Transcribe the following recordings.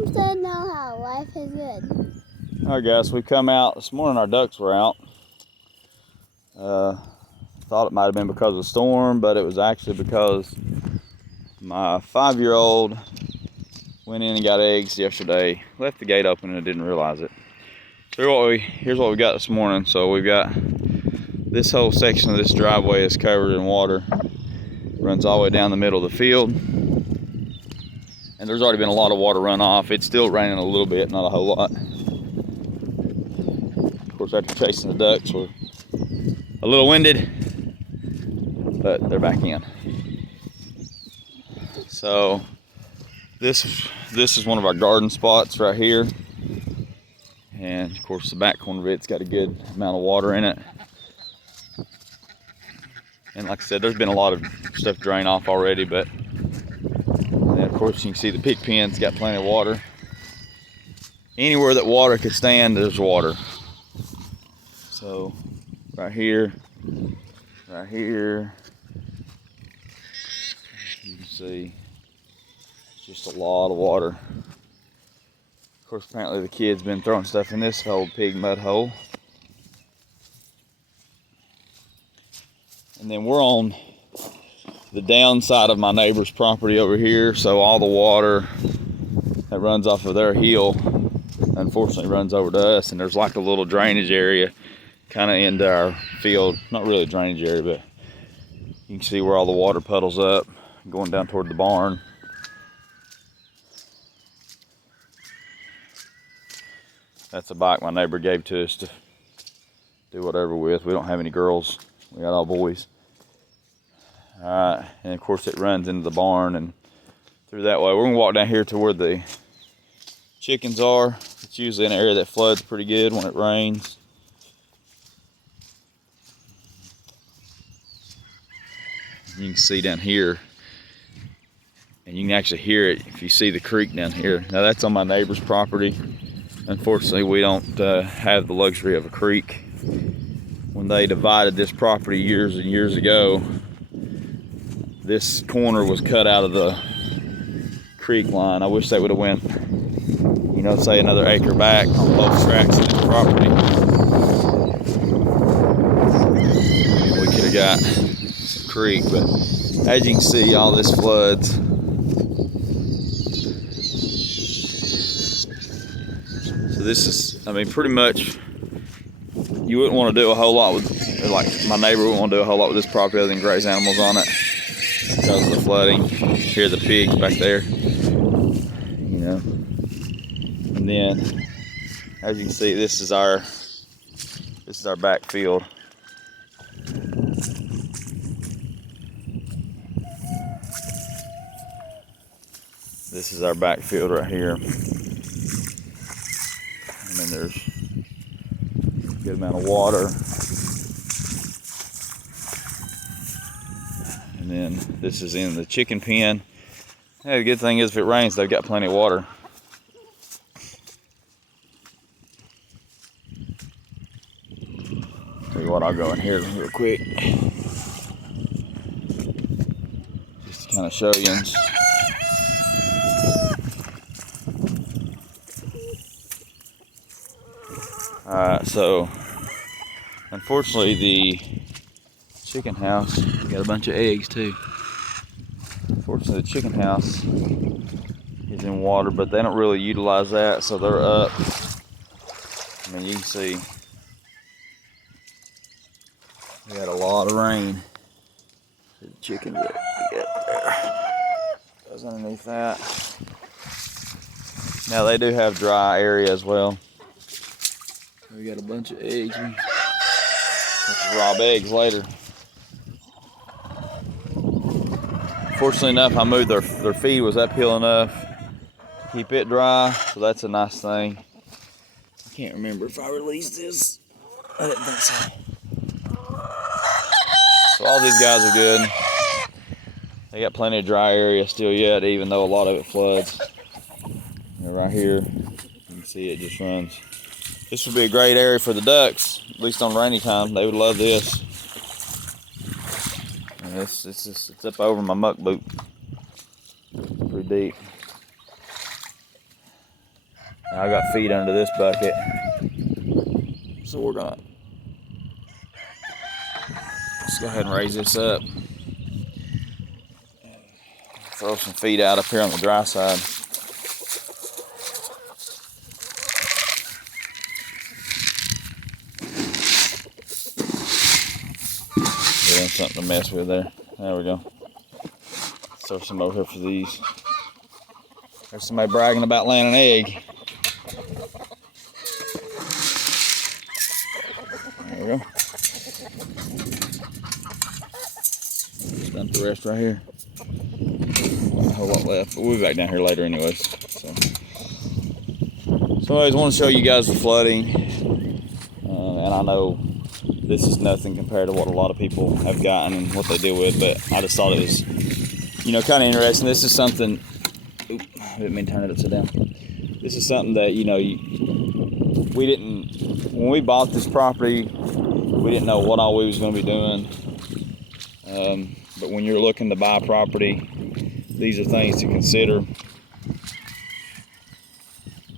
homestead know how life is good. Alright guys, we come out this morning. Our ducks were out. Thought it might have been because of the storm, but it was actually because my 5-year-old went in and got eggs yesterday, left the gate open and didn't realize it. So here's what we got this morning. So we've got this whole section of this driveway is covered in water. Runs all the way down the middle of the field. And there's already been a lot of water run off. It's still raining a little bit, not a whole lot. Of course, after chasing the ducks, we're a little winded, but they're back in. So this is one of our garden spots right here. And of course the back corner of it's got a good amount of water in it. And like I said, there's been a lot of stuff drain off already, but then of course you can see the pig pen's got plenty of water. Anywhere that water could stand, there's water. So right here, you can see just a lot of water. Of course, apparently the kids been throwing stuff in this old pig mud hole. And then we're on the downside of my neighbor's property over here, so all the water that runs off of their hill unfortunately runs over to us, and there's like a little drainage area kind of into our field. Not really a drainage area, but you can see where all the water puddles up going down toward the barn. That's a bike my neighbor gave to us to do whatever with. We don't have any girls. We got all boys. Alright, and of course it runs into the barn and through that way. We're gonna walk down here to where the chickens are. It's usually an area that floods pretty good when it rains. You can see down here, and you can actually hear it if you see the creek down here. Now that's on my neighbor's property. Unfortunately, we don't have the luxury of a creek. When they divided this property years and years ago, this corner was cut out of the creek line. I wish they would have went, you know, say another acre back on both tracks of this property. We could have got some creek, but as you can see, all this floods. So this is, I mean, pretty much, you wouldn't want to do a whole lot with, like my neighbor wouldn't want to do a whole lot with this property other than graze animals on it because of the flooding. Hear the pigs back there, you know. And then, as you can see, this is our back field. This is our back field right here. And then there's a good amount of water. And then this is in the chicken pen. Hey, the good thing is if it rains, they've got plenty of water. Tell you what, I'll go in here real quick. Just to kind of show you. Alright, so unfortunately the chicken house got a bunch of eggs too. Unfortunately the chicken house is in water, but they don't really utilize that, so they're up. I mean, you can see we got a lot of rain. See the chickens that we got there. Goes underneath that. Now they do have dry area as well. We got a bunch of eggs. We have to rob eggs later. Fortunately enough, I moved their feed was uphill enough to keep it dry, so that's a nice thing. I can't remember if I released this. I didn't think so. So all these guys are good. They got plenty of dry area still yet, even though a lot of it floods. And right here, you can see it just runs. This would be a great area for the ducks, at least on rainy time. They would love this. And it's up over my muck boot. Pretty deep. Now I got feed under this bucket, so we're gonna let's go ahead and raise this up. Throw some feed out up here on the dry side. Doing something to mess with there. There we go. Throw some over here for these. There's somebody bragging about laying an egg. There we go. Dump the rest right here. Not a whole lot left, but we'll be back down here later anyways. So anyways, I want to show you guys the flooding. And I know this is nothing compared to what a lot of people have gotten and what they deal with, but I just thought it was, you know, kind of interesting. This is something, oops, I didn't mean to turn it upside down. This is something that, you know, we didn't, when we bought this property, we didn't know what all we was going to be doing. But when you're looking to buy property, these are things to consider.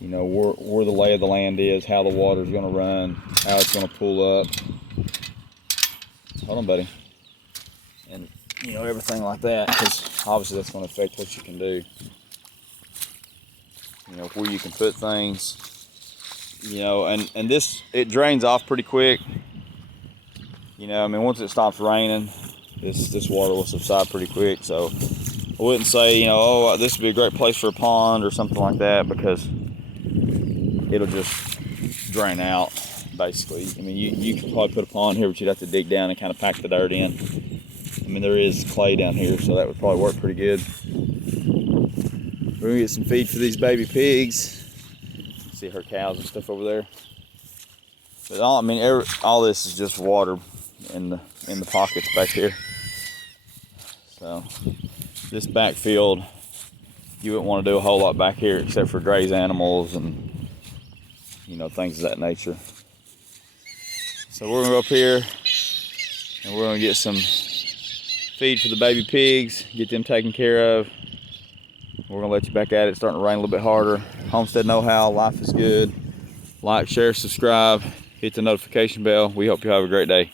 You know, where the lay of the land is, how the water's going to run, how it's going to pull up. Hold on, buddy. And, you know, everything like that, because obviously that's going to affect what you can do. You know, where you can put things. You know, and this, it drains off pretty quick. You know, I mean, once it stops raining, this water will subside pretty quick. So I wouldn't say, you know, oh, this would be a great place for a pond or something like that, because it'll just drain out, basically. I mean, you could probably put a pond here, but you'd have to dig down and kind of pack the dirt in. I mean, there is clay down here, so that would probably work pretty good. We're gonna get some feed for these baby pigs. See her cows and stuff over there. But all this is just water in the pockets back here. So this backfield, you wouldn't want to do a whole lot back here except for graze animals and, you know, things of that nature. So we're gonna go up here and we're gonna get some feed for the baby pigs, get them taken care of. We're gonna let you back at it. It's starting to rain a little bit harder. Homestead know-how, life is good. Like, share, subscribe, hit the notification bell. We hope you have a great day.